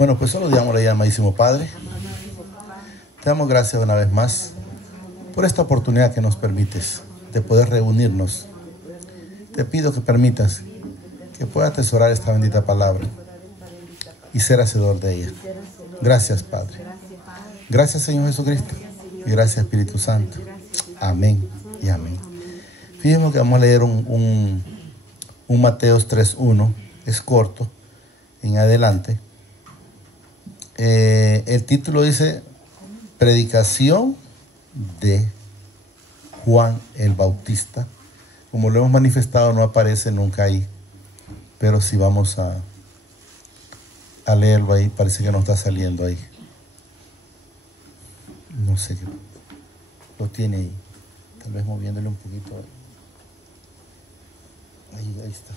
Bueno, pues solo digámosle ya, amadísimo Padre. Te damos gracias una vez más por esta oportunidad que nos permites de poder reunirnos. Te pido que permitas que pueda atesorar esta bendita palabra y ser hacedor de ella. Gracias, Padre. Gracias, Señor Jesucristo. Y gracias, Espíritu Santo. Amén y amén. Fíjense que vamos a leer un Mateos 3:1. Es corto, en adelante. El título dice: Predicación de Juan el Bautista. Como lo hemos manifestado, no aparece nunca ahí, pero si vamos a leerlo ahí, parece que no está saliendo ahí. No sé qué lo tiene ahí, tal vez moviéndole un poquito. Ahí está.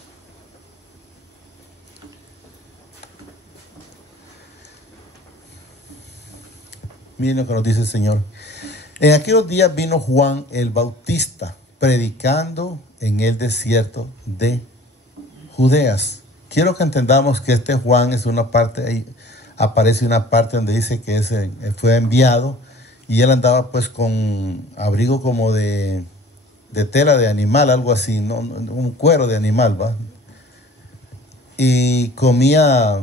Miren lo que nos dice el Señor. En aquellos días vino Juan el Bautista, predicando en el desierto de Judeas. Quiero que entendamos que este Juan es una parte, ahí aparece una parte donde dice que fue enviado, y él andaba pues con abrigo como de tela de animal, algo así, ¿no? Un cuero de animal, ¿va? Y comía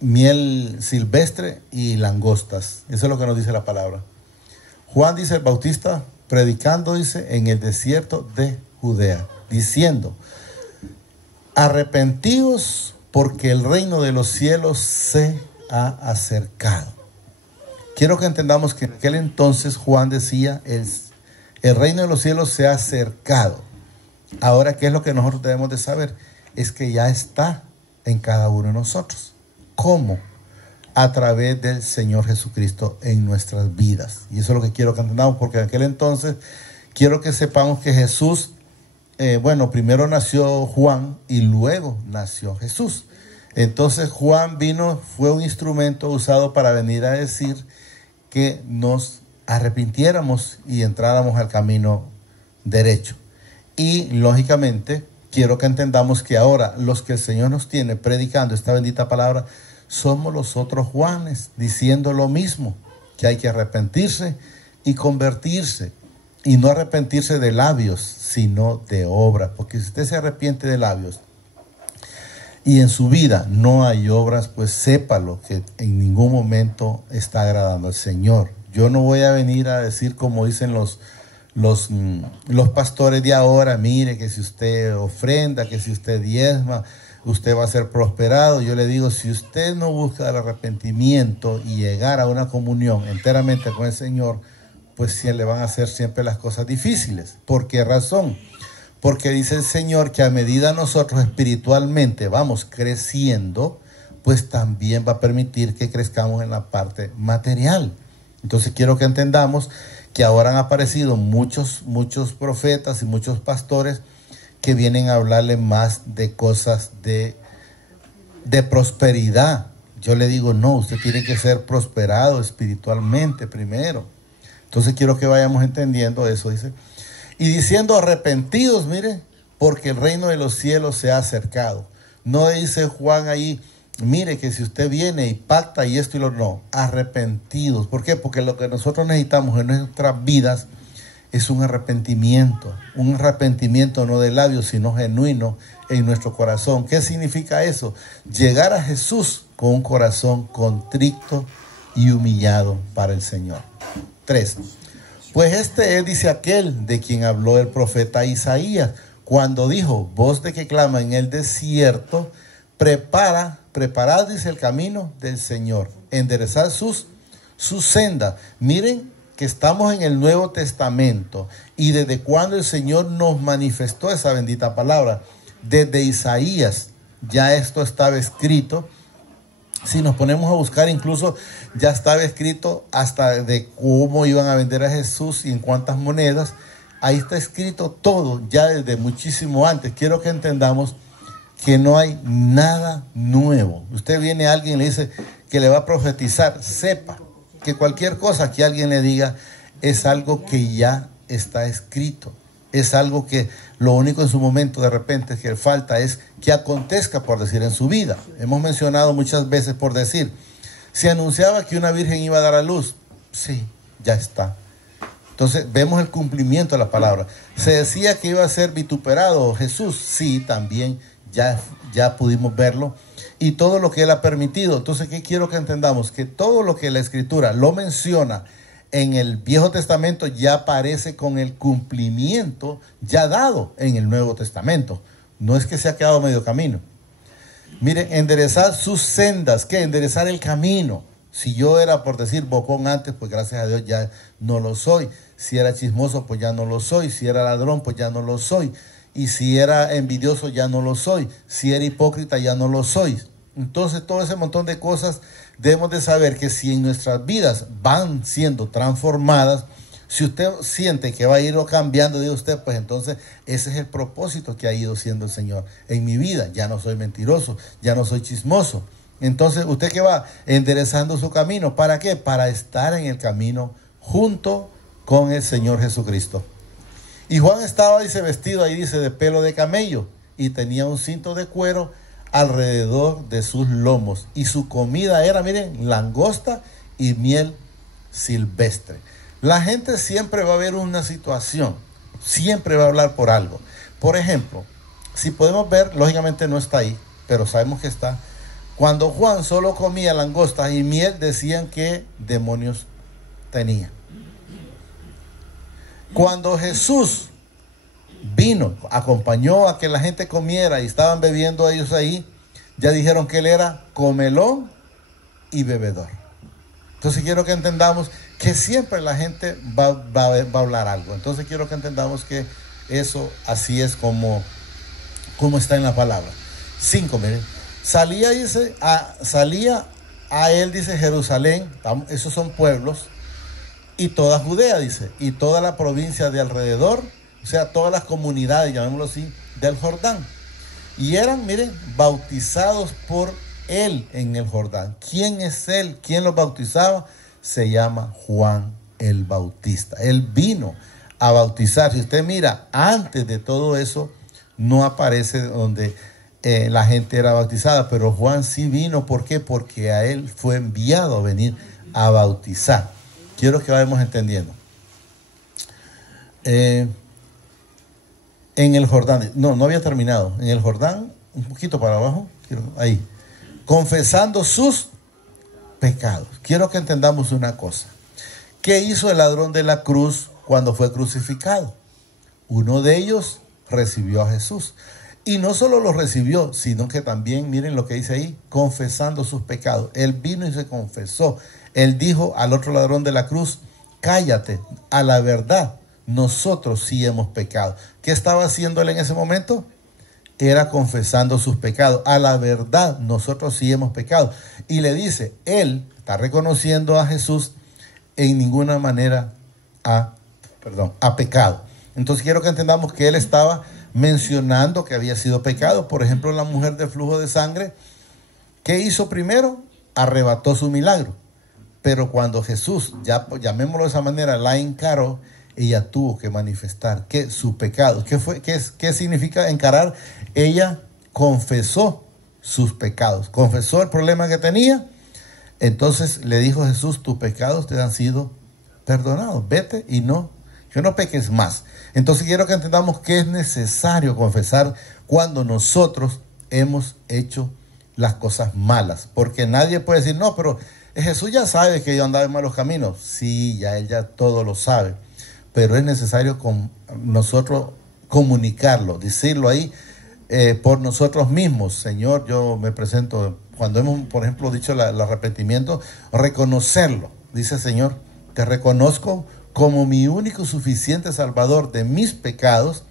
miel silvestre y langostas. Eso es lo que nos dice la palabra. Juan, dice el Bautista, predicando, dice, en el desierto de Judea, diciendo: arrepentidos, porque el reino de los cielos se ha acercado. Quiero que entendamos que en aquel entonces Juan decía: el reino de los cielos se ha acercado. Ahora, ¿qué es lo que nosotros debemos de saber? Es que ya está en cada uno de nosotros. ¿Cómo? A través del Señor Jesucristo en nuestras vidas. Y eso es lo que quiero que entendamos, porque en aquel entonces quiero que sepamos que Jesús, primero nació Juan y luego nació Jesús. Entonces Juan fue un instrumento usado para venir a decir que nos arrepintiéramos y entráramos al camino derecho. Y lógicamente quiero que entendamos que ahora los que el Señor nos tiene predicando esta bendita palabra somos los otros Juanes, diciendo lo mismo, que hay que arrepentirse y convertirse, y no arrepentirse de labios, sino de obras. Porque si usted se arrepiente de labios y en su vida no hay obras, pues sépalo que en ningún momento está agradando al Señor. Yo no voy a venir a decir como dicen los pastores de ahora: mire, que si usted ofrenda, que si usted diezma, usted va a ser prosperado. Yo le digo: si usted no busca el arrepentimiento y llegar a una comunión enteramente con el Señor, pues sí le van a hacer siempre las cosas difíciles. ¿Por qué razón? Porque dice el Señor que a medida nosotros espiritualmente vamos creciendo, pues también va a permitir que crezcamos en la parte material. Entonces quiero que entendamos que ahora han aparecido muchos profetas y muchos pastores que vienen a hablarle más de cosas de prosperidad. Yo le digo: no, usted tiene que ser prosperado espiritualmente primero. Entonces quiero que vayamos entendiendo eso, dice. Y diciendo: arrepentidos, mire, porque el reino de los cielos se ha acercado. No dice Juan ahí: mire, que si usted viene y pacta y esto y lo no. Arrepentidos. ¿Por qué? Porque lo que nosotros necesitamos en nuestras vidas es un arrepentimiento no de labios, sino genuino en nuestro corazón. ¿Qué significa eso? Llegar a Jesús con un corazón contrito y humillado para el Señor. 3. Pues este es, dice, aquel de quien habló el profeta Isaías, cuando dijo: voz de que clama en el desierto, preparad, dice, el camino del Señor, enderezad sus sendas. Miren que estamos en el Nuevo Testamento, y desde cuando el Señor nos manifestó esa bendita palabra, desde Isaías ya esto estaba escrito. Si nos ponemos a buscar, incluso ya estaba escrito hasta de cómo iban a vender a Jesús y en cuántas monedas. Ahí está escrito todo ya desde muchísimo antes. Quiero que entendamos que no hay nada nuevo. Usted viene a alguien y le dice que le va a profetizar, sepa que cualquier cosa que alguien le diga es algo que ya está escrito. es algo que lo único en su momento de repente que falta es que acontezca, por decir, en su vida. Hemos mencionado muchas veces por decir, se anunciaba que una virgen iba a dar a luz. Sí, ya está. Entonces vemos el cumplimiento de la palabra. Se decía que iba a ser vituperado Jesús. Sí, también ya pudimos verlo. Y todo lo que Él ha permitido. Entonces, ¿qué quiero que entendamos? Que todo lo que la Escritura lo menciona en el Viejo Testamento ya aparece con el cumplimiento ya dado en el Nuevo Testamento. No es que se ha quedado medio camino. Miren, enderezar sus sendas. ¿Qué? Enderezar el camino. Si yo era, por decir, bocón antes, pues gracias a Dios ya no lo soy. Si era chismoso, pues ya no lo soy. Si era ladrón, pues ya no lo soy. Y si era envidioso, ya no lo soy. Si era hipócrita, ya no lo soy. Entonces, todo ese montón de cosas debemos de saber que si en nuestras vidas van siendo transformadas, si usted siente que va a ir cambiando de usted, pues entonces ese es el propósito que ha ido siendo el Señor en mi vida. Ya no soy mentiroso, ya no soy chismoso. Entonces, ¿usted qué va? Enderezando su camino. ¿Para qué? Para estar en el camino junto con el Señor Jesucristo. Y Juan estaba, dice, vestido ahí, dice, de pelo de camello, y tenía un cinto de cuero alrededor de sus lomos. Y su comida era, miren, langosta y miel silvestre. La gente siempre va a ver una situación, siempre va a hablar por algo. Por ejemplo, si podemos ver, lógicamente no está ahí, pero sabemos que está. Cuando Juan solo comía langostas y miel, decían que demonios tenía. Cuando Jesús vino, acompañó a que la gente comiera y estaban bebiendo ellos ahí, ya dijeron que Él era comelón y bebedor. Entonces quiero que entendamos que siempre la gente va a hablar algo. Entonces quiero que entendamos que eso así es como está en la palabra. 5, miren. Salía a él, dice, Jerusalén, esos son pueblos, y toda Judea, dice, y toda la provincia de alrededor, o sea, todas las comunidades, llamémoslo así, del Jordán. Y eran, miren, bautizados por él en el Jordán. ¿Quién es él? ¿Quién los bautizaba? Se llama Juan el Bautista. Él vino a bautizar. Si usted mira, antes de todo eso, no aparece donde la gente era bautizada, pero Juan sí vino. ¿Por qué? Porque a él fue enviado a venir a bautizar. Quiero que vayamos entendiendo. En el Jordán, no había terminado. En el Jordán, un poquito para abajo, ahí, confesando sus pecados. Quiero que entendamos una cosa. ¿Qué hizo el ladrón de la cruz cuando fue crucificado? Uno de ellos recibió a Jesús. Y no solo lo recibió, sino que también, miren lo que dice ahí, confesando sus pecados. Él vino y se confesó. Él dijo al otro ladrón de la cruz, cállate, a la verdad, nosotros sí hemos pecado. ¿Qué estaba haciendo él en ese momento? Era confesando sus pecados. A la verdad, nosotros sí hemos pecado. Y le dice, él está reconociendo a Jesús, en ninguna manera ha pecado. Entonces quiero que entendamos que él estaba mencionando que había sido pecado. Por ejemplo, la mujer del flujo de sangre, ¿qué hizo primero? Arrebató su milagro. Pero cuando Jesús, ya llamémoslo de esa manera, la encaró, ella tuvo que manifestar que su pecado. ¿Qué significa encarar? Ella confesó sus pecados, confesó el problema que tenía. Entonces le dijo Jesús, tus pecados te han sido perdonados, vete y que no peques más. Entonces quiero que entendamos que es necesario confesar cuando nosotros hemos hecho las cosas malas, porque nadie puede decir, no, pero Jesús ya sabe que yo andaba en malos caminos. Sí, él ya todo lo sabe, pero es necesario con nosotros comunicarlo, decirlo ahí por nosotros mismos. Señor, yo me presento, cuando hemos, por ejemplo, dicho el arrepentimiento, reconocerlo. Dice, Señor, te reconozco como mi único y suficiente Salvador de mis pecados.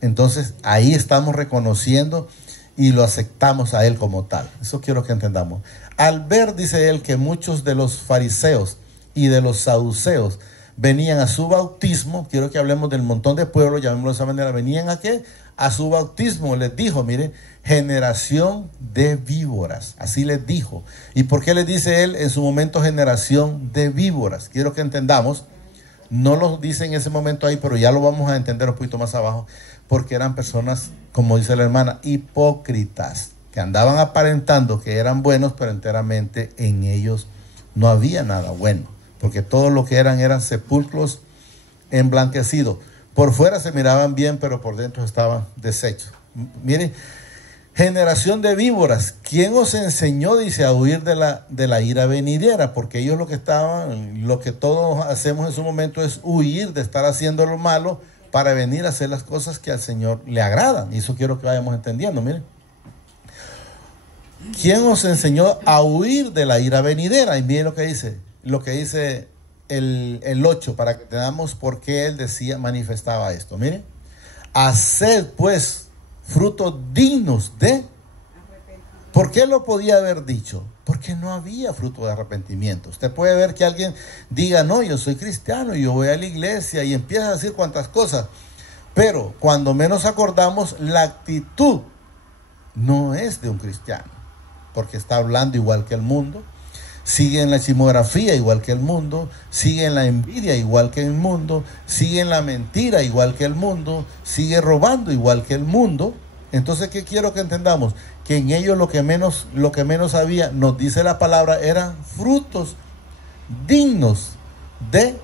Entonces ahí estamos reconociendo y lo aceptamos a Él como tal. Eso quiero que entendamos. Al ver, dice él, que muchos de los fariseos y de los saduceos venían a su bautismo, quiero que hablemos del montón de pueblos, llamémoslo de esa manera, ¿venían a qué? A su bautismo. Les dijo, mire, generación de víboras, así les dijo. ¿Y por qué les dice él en su momento generación de víboras? Quiero que entendamos, No lo dice en ese momento ahí, pero ya lo vamos a entender un poquito más abajo, porque eran personas, como dice la hermana, hipócritas, que andaban aparentando que eran buenos, pero enteramente en ellos no había nada bueno, porque todo lo que eran sepulcros emblanquecidos. Por fuera se miraban bien, pero por dentro estaban deshechos. Miren, generación de víboras, ¿quién os enseñó, dice, a huir de la ira venidera? Porque ellos lo que todos hacemos en su momento es huir de estar haciendo lo malo para venir a hacer las cosas que al Señor le agradan. Y eso quiero que vayamos entendiendo, miren. ¿Quién os enseñó a huir de la ira venidera? Y miren lo que dice el 8, para que tengamos por qué él manifestaba esto. Miren, haced pues frutos dignos de... ¿Por qué lo podía haber dicho? Porque no había fruto de arrepentimiento. Usted puede ver que alguien diga, no, yo soy cristiano, yo voy a la iglesia, y empieza a decir cuantas cosas, pero cuando menos acordamos, la actitud no es de un cristiano, porque está hablando igual que el mundo, sigue en la chismografía igual que el mundo, sigue en la envidia igual que el mundo, sigue en la mentira igual que el mundo, sigue robando igual que el mundo. Entonces, ¿qué quiero que entendamos? Que en ellos lo que menos había, nos dice la palabra, eran frutos dignos de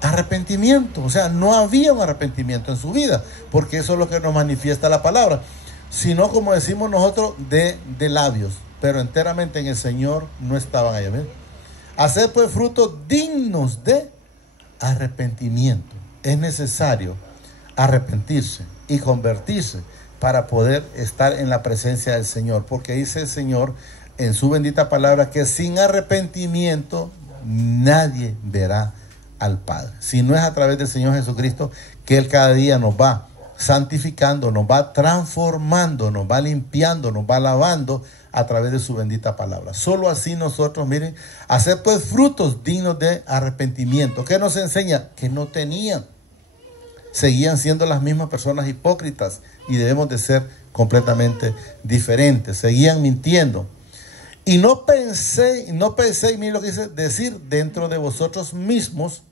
arrepentimiento. O sea, no había un arrepentimiento en su vida, porque eso es lo que nos manifiesta la palabra, sino, como decimos nosotros, de labios, pero enteramente en el Señor no estaban allá. ¿Ven? Hacer pues frutos dignos de arrepentimiento. Es necesario arrepentirse y convertirse para poder estar en la presencia del Señor, porque dice el Señor en su bendita palabra que sin arrepentimiento nadie verá al Padre. Si no es a través del Señor Jesucristo, que Él cada día nos va santificando, nos va transformando, nos va limpiando, nos va lavando a través de su bendita palabra. Solo así nosotros, miren, hacer pues frutos dignos de arrepentimiento. ¿Qué nos enseña? Que no tenían. Seguían siendo las mismas personas hipócritas, y debemos de ser completamente diferentes. Seguían mintiendo. Y no penséis, miren lo que dice, decir dentro de vosotros mismos,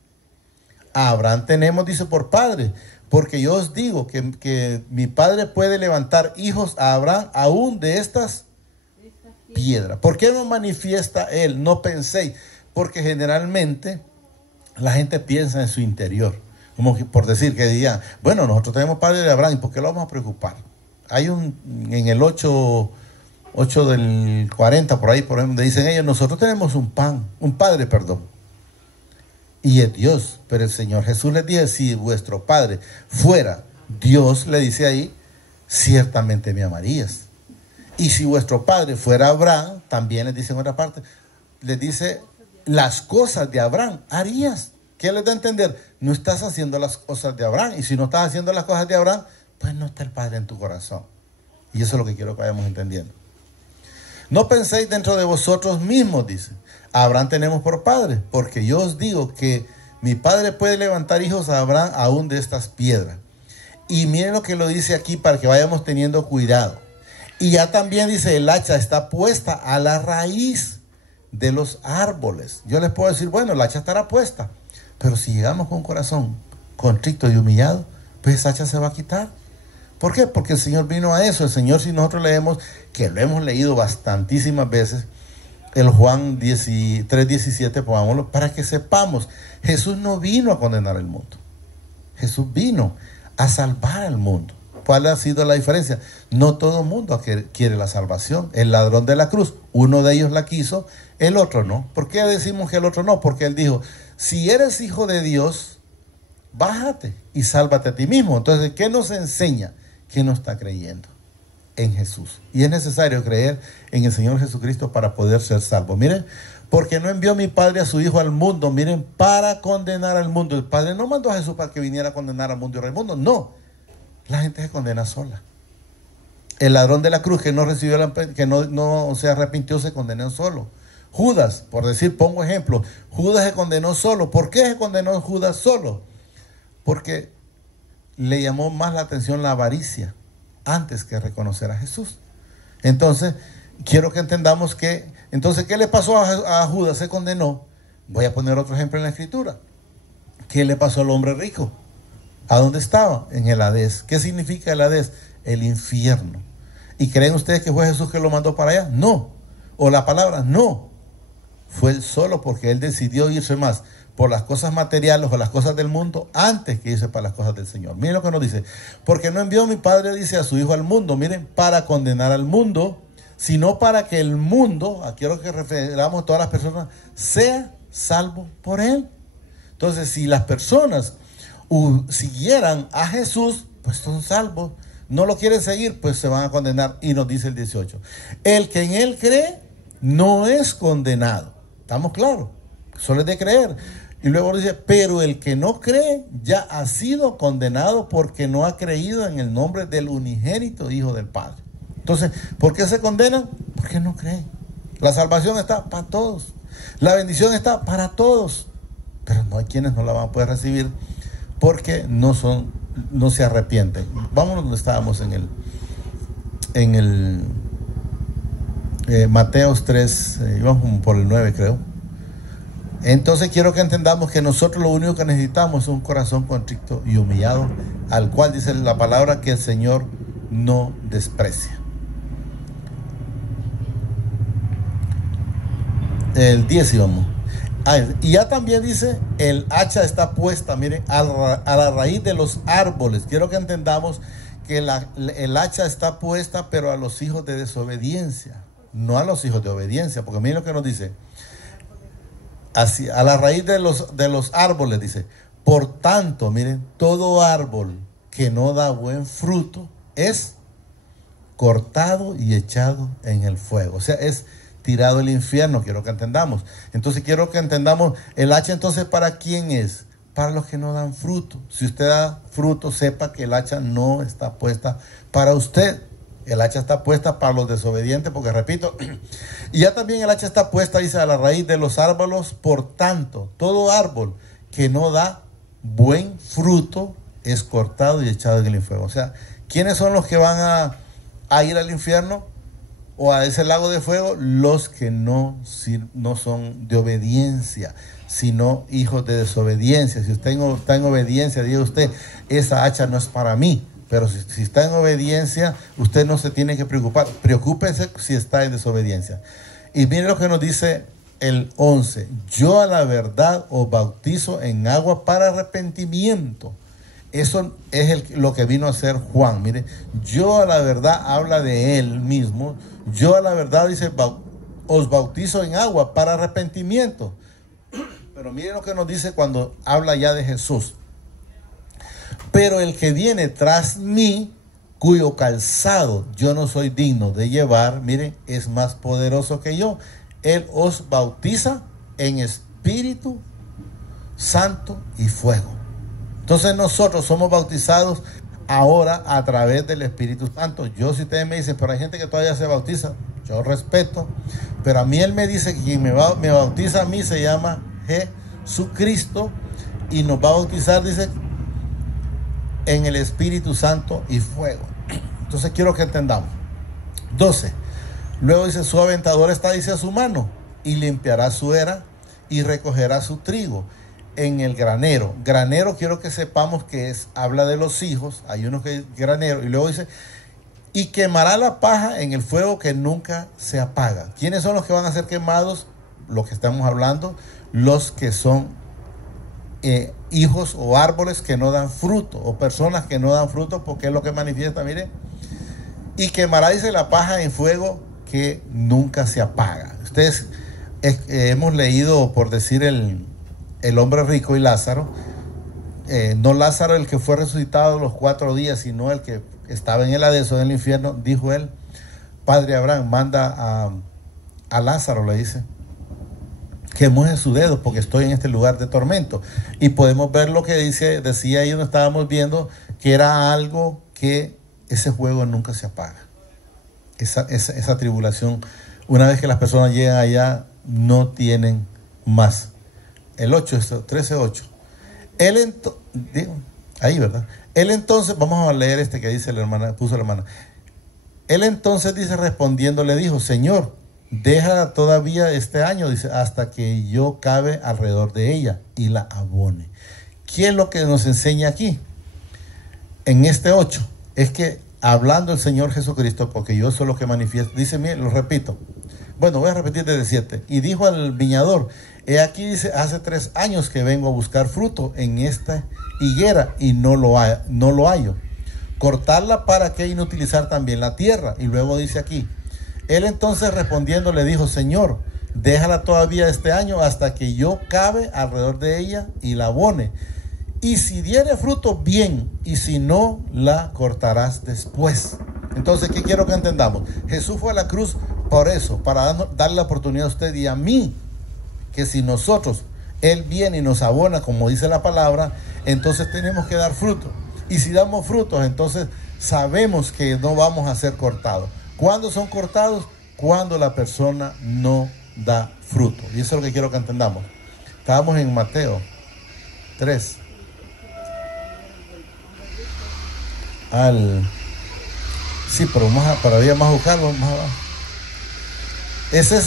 a Abraham tenemos, dice, por padre, porque yo os digo que mi padre puede levantar hijos a Abraham aún de estas piedras. ¿Por qué no manifiesta él? No penséis, porque generalmente la gente piensa en su interior, como por decir que digan, bueno, nosotros tenemos padre de Abraham, ¿y por qué lo vamos a preocupar? Hay en el 8 del 40, por ahí, por ejemplo, dicen ellos, nosotros tenemos un padre, y es Dios. Pero el Señor Jesús les dice, si vuestro padre fuera Dios, le dice ahí, ciertamente me amarías. Y si vuestro padre fuera Abraham, también les dice en otra parte, les dice, las cosas de Abraham harías. ¿Qué les da a entender? No estás haciendo las cosas de Abraham, y si no estás haciendo las cosas de Abraham, pues no está el Padre en tu corazón. Y eso es lo que quiero que vayamos entendiendo. No penséis dentro de vosotros mismos, dice, Abraham tenemos por padre, porque yo os digo que mi padre puede levantar hijos a Abraham aún de estas piedras. Y miren lo que lo dice aquí para que vayamos teniendo cuidado. Y ya también dice, el hacha está puesta a la raíz de los árboles. Yo les puedo decir, bueno, el hacha estará puesta, pero si llegamos con un corazón contrito y humillado, pues esa hacha se va a quitar. ¿Por qué? Porque el Señor vino a eso. El Señor, si nosotros leemos, que lo hemos leído bastantísimas veces, el Juan 3:17, pongámoslo, para que sepamos, Jesús no vino a condenar el mundo. Jesús vino a salvar al mundo. ¿Cuál ha sido la diferencia? No todo el mundo quiere la salvación. El ladrón de la cruz, uno de ellos la quiso, el otro no. ¿Por qué decimos que el otro no? Porque él dijo, si eres hijo de Dios, bájate y sálvate a ti mismo. Entonces, ¿qué nos enseña? Que no está creyendo en Jesús. Y es necesario creer en el Señor Jesucristo para poder ser salvo. Miren, porque no envió mi Padre a su Hijo al mundo, miren, para condenar al mundo. El Padre no mandó a Jesús para que viniera a condenar al mundo y al mundo. No, la gente se condena sola. El ladrón de la cruz que no se arrepintió, se condenó solo. Judas, por decir, pongo ejemplo, Judas se condenó solo. ¿Por qué se condenó Judas solo? Porque le llamó más la atención la avaricia antes que reconocer a Jesús. Entonces, quiero que entendamos que, entonces, ¿qué le pasó a Judas? Se condenó. Voy a poner otro ejemplo en la Escritura. ¿Qué le pasó al hombre rico? ¿A dónde estaba? En el Hades. ¿Qué significa el Hades? El infierno. ¿Y creen ustedes que fue Jesús que lo mandó para allá? No. ¿O la palabra? No. Fue él solo, porque él decidió irse más por las cosas materiales o las cosas del mundo antes que irse para las cosas del Señor. Miren lo que nos dice. Porque no envió mi Padre, dice, a su Hijo al mundo, miren, para condenar al mundo, sino para que el mundo, aquí quiero que referamos a todas las personas, sea salvo por él. Entonces, si las personas siguieran a Jesús, pues son salvos. No lo quieren seguir, pues se van a condenar. Y nos dice el 18. El que en él cree no es condenado. ¿Estamos claros? Solo es de creer. Y luego dice, pero el que no cree ya ha sido condenado porque no ha creído en el nombre del unigénito Hijo del Padre. Entonces, ¿por qué se condenan? Porque no creen. La salvación está para todos. La bendición está para todos. Pero no hay quienes no la van a poder recibir porque no se arrepienten. Vámonos donde estábamos en el Mateos 3, íbamos por el 9 creo. Entonces quiero que entendamos que nosotros lo único que necesitamos es un corazón contrito y humillado, al cual dice la palabra que el Señor no desprecia. El 10 íbamos. Y ya también dice, el hacha está puesta, miren, a la raíz de los árboles. Quiero que entendamos que el hacha está puesta, pero a los hijos de desobediencia, no a los hijos de obediencia, porque miren lo que nos dice. Así, a la raíz de los árboles, dice, por tanto, miren, todo árbol que no da buen fruto es cortado y echado en el fuego. O sea, es tirado al infierno, quiero que entendamos. Entonces quiero que entendamos, el hacha entonces ¿para quién es? Para los que no dan fruto. Si usted da fruto, sepa que el hacha no está puesta para usted. El hacha está puesta para los desobedientes, porque repito, y ya también el hacha está puesta, dice, a la raíz de los árboles. Por tanto, todo árbol que no da buen fruto es cortado y echado en el fuego. O sea, ¿quiénes son los que van a ir al infierno o a ese lago de fuego? Los que no son de obediencia, sino hijos de desobediencia. Si usted está en obediencia, diga usted, esa hacha no es para mí. Pero si está en obediencia, usted no se tiene que preocupar. Preocúpese si está en desobediencia. Y mire lo que nos dice el 11. Yo a la verdad os bautizo en agua para arrepentimiento. Eso es lo que vino a hacer Juan. Mire, yo a la verdad habla de él mismo. Yo a la verdad dice, os bautizo en agua para arrepentimiento. Pero mire lo que nos dice cuando habla ya de Jesús. Pero el que viene tras mí, cuyo calzado yo no soy digno de llevar, miren, es más poderoso que yo. Él os bautiza en Espíritu Santo y fuego. Entonces nosotros somos bautizados ahora a través del Espíritu Santo. Yo, si ustedes me dicen, pero hay gente que todavía se bautiza, yo respeto, pero a mí él me dice que quien me bautiza a mí se llama Jesucristo y nos va a bautizar, dice, en el Espíritu Santo y fuego. Entonces quiero que entendamos. 12. Luego dice, su aventador está, dice, a su mano, y limpiará su era y recogerá su trigo en el granero. Granero, quiero que sepamos que habla de los hijos. Hay uno que es granero. Y luego dice, y quemará la paja en el fuego que nunca se apaga. ¿Quiénes son los que van a ser quemados? Los que estamos hablando, los que son hijos o árboles que no dan fruto, o personas que no dan fruto, porque es lo que manifiesta, mire. Y quemará, dice, la paja en fuego que nunca se apaga. Ustedes hemos leído, por decir, el hombre rico y Lázaro. No Lázaro el que fue resucitado los 4 días, sino el que estaba en el Hades, en el infierno. Dijo él, Padre Abraham, manda a Lázaro, le dice, que moje su dedo porque estoy en este lugar de tormento. Y podemos ver lo que decía ahí donde estábamos viendo, que era algo que ese fuego nunca se apaga. Esa tribulación, una vez que las personas llegan allá, no tienen más. El 8, 13:8. Ahí, ¿verdad? Él entonces, vamos a leer este que dice la hermana, puso la hermana. Él entonces, dice, respondiendo, le dijo, Señor, déjala todavía este año, dice, hasta que yo cabe alrededor de ella y la abone. ¿qué es lo que nos enseña aquí? En este 8, es que hablando el Señor Jesucristo, porque yo soy lo que manifiesto, dice, mire, lo repito. Bueno, voy a repetir desde 7. Y dijo al viñador, he aquí, dice, hace 3 años que vengo a buscar fruto en esta higuera y no lo hallo. Cortarla para qué, inutilizar también la tierra. Y luego dice aquí, él entonces respondiendo le dijo, Señor, déjala todavía este año hasta que yo cabe alrededor de ella y la abone. Y si diere fruto, bien, y si no, la cortarás después. Entonces, ¿qué quiero que entendamos? Jesús fue a la cruz por eso, para darle la oportunidad a usted y a mí, que si nosotros, Él viene y nos abona, como dice la palabra, entonces tenemos que dar fruto. Y si damos frutos, entonces sabemos que no vamos a ser cortados. ¿Cuándo son cortados? Cuando la persona no da fruto. Y eso es lo que quiero que entendamos. Estábamos en Mateo 3. Sí, pero para buscarlo más abajo. Ese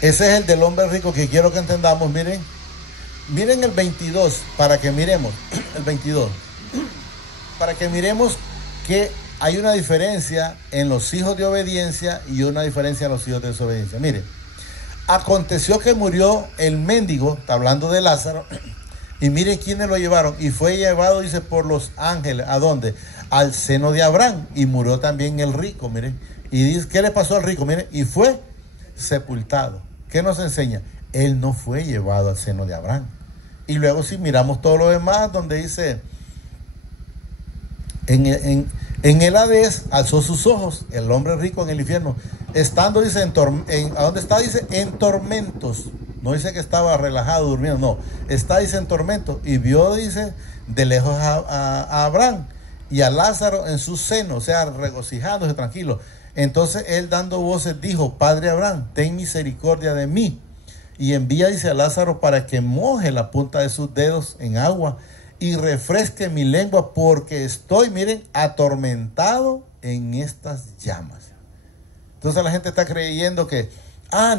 es el del hombre rico que quiero que entendamos. Miren el 22, para que miremos el 22, para que miremos que hay una diferencia en los hijos de obediencia y una diferencia en los hijos de desobediencia. Mire, aconteció que murió el mendigo, está hablando de Lázaro, y miren quiénes lo llevaron, y fue llevado, dice, por los ángeles. ¿A dónde? Al seno de Abraham. Y murió también el rico, miren. Y dice, ¿qué le pasó al rico? Miren, y fue sepultado. ¿Qué nos enseña? Él no fue llevado al seno de Abraham. Y luego si miramos todo lo demás, donde dice, en el Hades alzó sus ojos, el hombre rico en el infierno, estando, dice, ¿a dónde está? Dice, en tormentos. No dice que estaba relajado, durmiendo, no. Está, dice, en tormentos. Y vio, dice, de lejos a Abraham y a Lázaro en su seno, o sea, regocijándose, tranquilo. Entonces él, dando voces, dijo, Padre Abraham, ten misericordia de mí. Y envía, dice, a Lázaro para que moje la punta de sus dedos en agua y refresque mi lengua, porque estoy, miren, atormentado en estas llamas. Entonces la gente está creyendo que,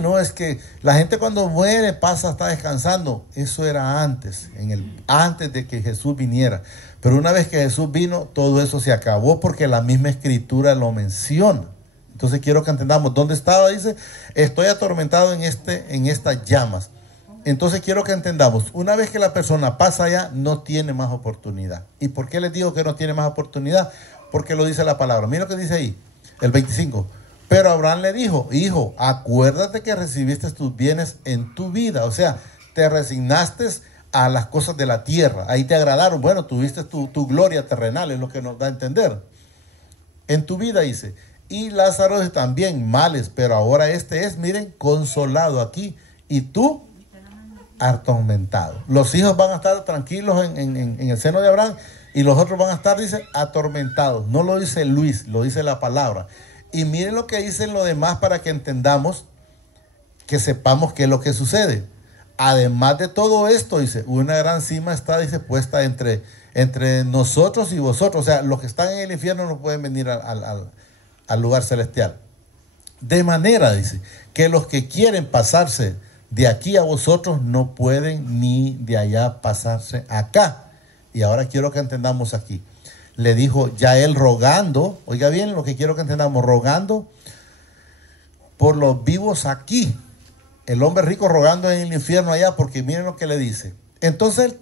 no, es que la gente cuando muere pasa, está descansando. Eso era antes, antes de que Jesús viniera. Pero una vez que Jesús vino, todo eso se acabó, porque la misma escritura lo menciona. Entonces quiero que entendamos dónde estaba. Dice, estoy atormentado en estas llamas. Entonces quiero que entendamos, una vez que la persona pasa allá, no tiene más oportunidad. ¿Y por qué les digo que no tiene más oportunidad? Porque lo dice la palabra. Mira lo que dice ahí, el 25. Pero Abraham le dijo, hijo, acuérdate que recibiste tus bienes en tu vida. O sea, te resignaste a las cosas de la tierra. Ahí te agradaron. Bueno, tuviste tu gloria terrenal, es lo que nos da a entender. En tu vida, dice. Y Lázaro también males, pero ahora este es, miren, consolado aquí. Y tú, atormentado. Los hijos van a estar tranquilos en el seno de Abraham y los otros van a estar, dice, atormentados. No lo dice Luis, lo dice la palabra. Y miren lo que dicen los demás para que entendamos, que sepamos qué es lo que sucede. Además de todo esto, dice, una gran cima está, dice, puesta entre nosotros y vosotros. O sea, los que están en el infierno no pueden venir al lugar celestial. De manera, dice, que los que quieren pasarse de aquí a vosotros no pueden ni de allá pasarse acá. Y ahora quiero que entendamos aquí. Le dijo ya él rogando, oiga bien lo que quiero que entendamos, rogando por los vivos aquí. El hombre rico rogando en el infierno allá, porque miren lo que le dice. Entonces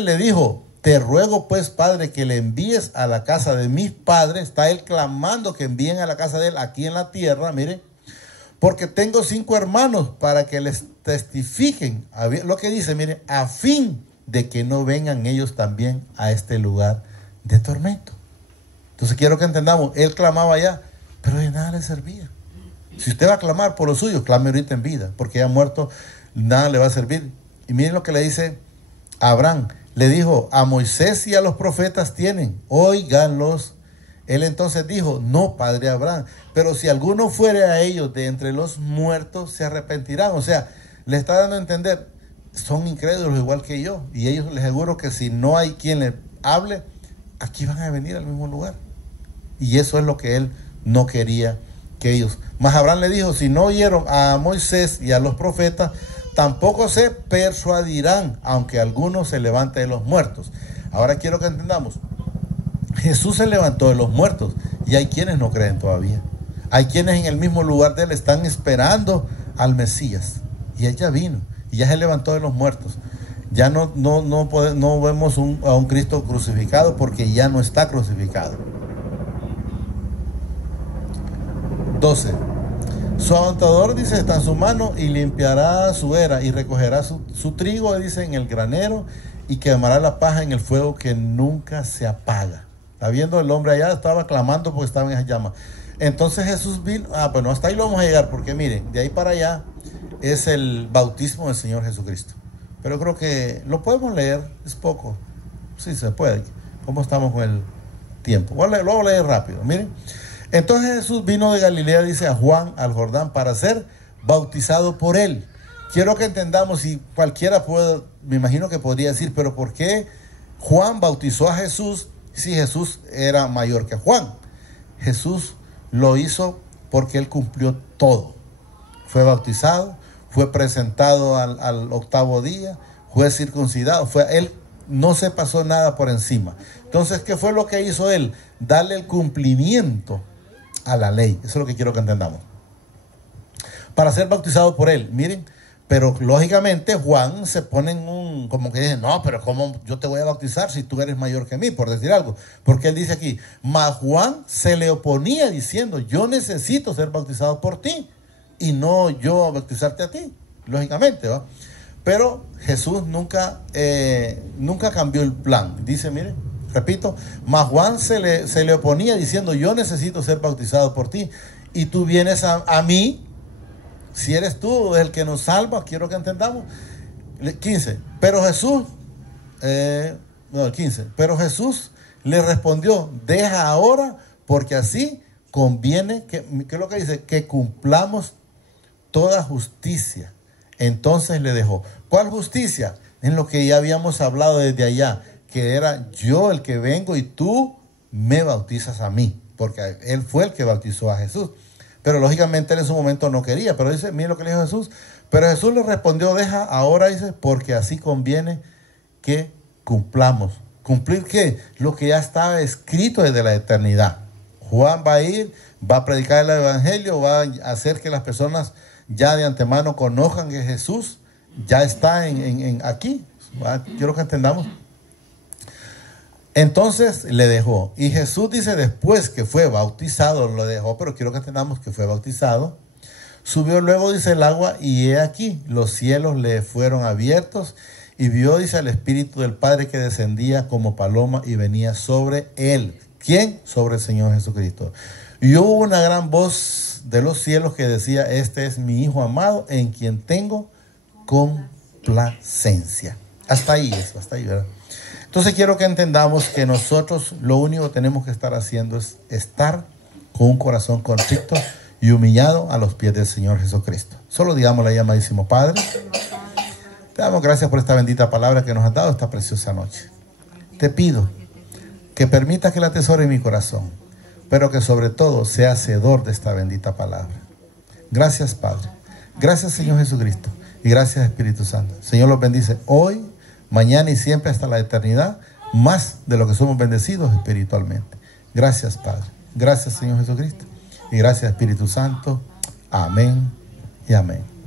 le dijo, te ruego pues, Padre, que le envíes a la casa de mis padres. Está él clamando que envíen a la casa de él aquí en la tierra, miren. Porque tengo 5 hermanos para que les testifiquen. Lo que dice, miren, a fin de que no vengan ellos también a este lugar de tormento. Entonces quiero que entendamos, él clamaba allá, pero de nada le servía. Si usted va a clamar por los suyos, clame ahorita en vida, porque ya muerto, nada le va a servir. Y miren lo que le dice a Abraham. Le dijo, a Moisés y a los profetas tienen, óiganlos. Él entonces dijo, no, padre Abraham, pero si alguno fuere a ellos de entre los muertos, se arrepentirán. O sea, le está dando a entender, son incrédulos igual que yo. Y ellos les aseguro que si no hay quien les hable, aquí van a venir al mismo lugar. Y eso es lo que él no quería que ellos. Mas Abraham le dijo, si no oyeron a Moisés y a los profetas, tampoco se persuadirán, aunque alguno se levante de los muertos. Ahora quiero que entendamos, Jesús se levantó de los muertos y hay quienes no creen todavía. Hay quienes en el mismo lugar de él están esperando al Mesías. Y él ya vino y ya se levantó de los muertos. Ya no vemos a un Cristo crucificado porque ya no está crucificado. 12. Su aventador, dice, está en su mano y limpiará su era y recogerá su trigo, dice, en el granero y quemará la paja en el fuego que nunca se apaga. Está viendo el hombre allá, estaba clamando porque estaba en esas llamas. Entonces Jesús vino, bueno, hasta ahí lo vamos a llegar porque miren, de ahí para allá es el bautismo del Señor Jesucristo. Pero creo que lo podemos leer, es poco. Sí, se puede. ¿Cómo estamos con el tiempo? Lo voy a leer rápido, miren. Entonces Jesús vino de Galilea, dice, a Juan, al Jordán, para ser bautizado por él. Quiero que entendamos, y cualquiera puede, me imagino que podría decir, pero ¿por qué Juan bautizó a Jesús si Jesús era mayor que Juan? Jesús lo hizo porque él cumplió todo. Fue bautizado, fue presentado al octavo día, fue circuncidado, él no se pasó nada por encima. Entonces, ¿qué fue lo que hizo él? Darle el cumplimiento a la ley. Eso es lo que quiero que entendamos. Para ser bautizado por él, miren, pero lógicamente Juan se pone en como que dice, no, pero ¿cómo yo te voy a bautizar si tú eres mayor que mí? Por decir algo. Porque él dice aquí, mas Juan se le oponía diciendo, yo necesito ser bautizado por ti y no yo bautizarte a ti, lógicamente, ¿va? Pero Jesús nunca cambió el plan. Dice, mire, repito, mas Juan se le oponía diciendo, yo necesito ser bautizado por ti y tú vienes a mí. Si eres tú el que nos salva, quiero que entendamos. 15. Pero Jesús le respondió, deja ahora, porque así conviene ¿qué es lo que dice? Que cumplamos toda justicia. Entonces le dejó. ¿Cuál justicia? En lo que ya habíamos hablado desde allá, que era yo el que vengo y tú me bautizas a mí, porque él fue el que bautizó a Jesús. Pero lógicamente él en su momento no quería. Pero dice, mire lo que le dijo Jesús. Pero Jesús le respondió, deja ahora, dice, porque así conviene que cumplamos. ¿Cumplir qué? Lo que ya estaba escrito desde la eternidad. Juan va a ir, va a predicar el evangelio, va a hacer que las personas ya de antemano conozcan que Jesús ya está aquí. Quiero que entendamos. Entonces le dejó. Y Jesús dice, después que fue bautizado, lo dejó, pero quiero que entendamos que fue bautizado. Subió luego, dice, el agua, y he aquí, los cielos le fueron abiertos, y vio, dice, al Espíritu del Padre que descendía como paloma y venía sobre él. ¿Quién? Sobre el Señor Jesucristo. Y hubo una gran voz de los cielos que decía, este es mi Hijo amado, en quien tengo complacencia. Hasta ahí, ¿verdad? Entonces quiero que entendamos que nosotros lo único que tenemos que estar haciendo es estar con un corazón contrito y humillado a los pies del Señor Jesucristo. Solo digámosle, amadísimo Padre, te damos gracias por esta bendita palabra que nos has dado esta preciosa noche. Te pido que permitas que la atesore en mi corazón, pero que sobre todo sea hacedor de esta bendita palabra. Gracias, Padre. Gracias, Señor Jesucristo. Y gracias, Espíritu Santo. Señor los bendice hoy, mañana y siempre hasta la eternidad, más de lo que somos bendecidos espiritualmente. Gracias, Padre. Gracias, Señor Jesucristo. Y gracias, Espíritu Santo. Amén y amén.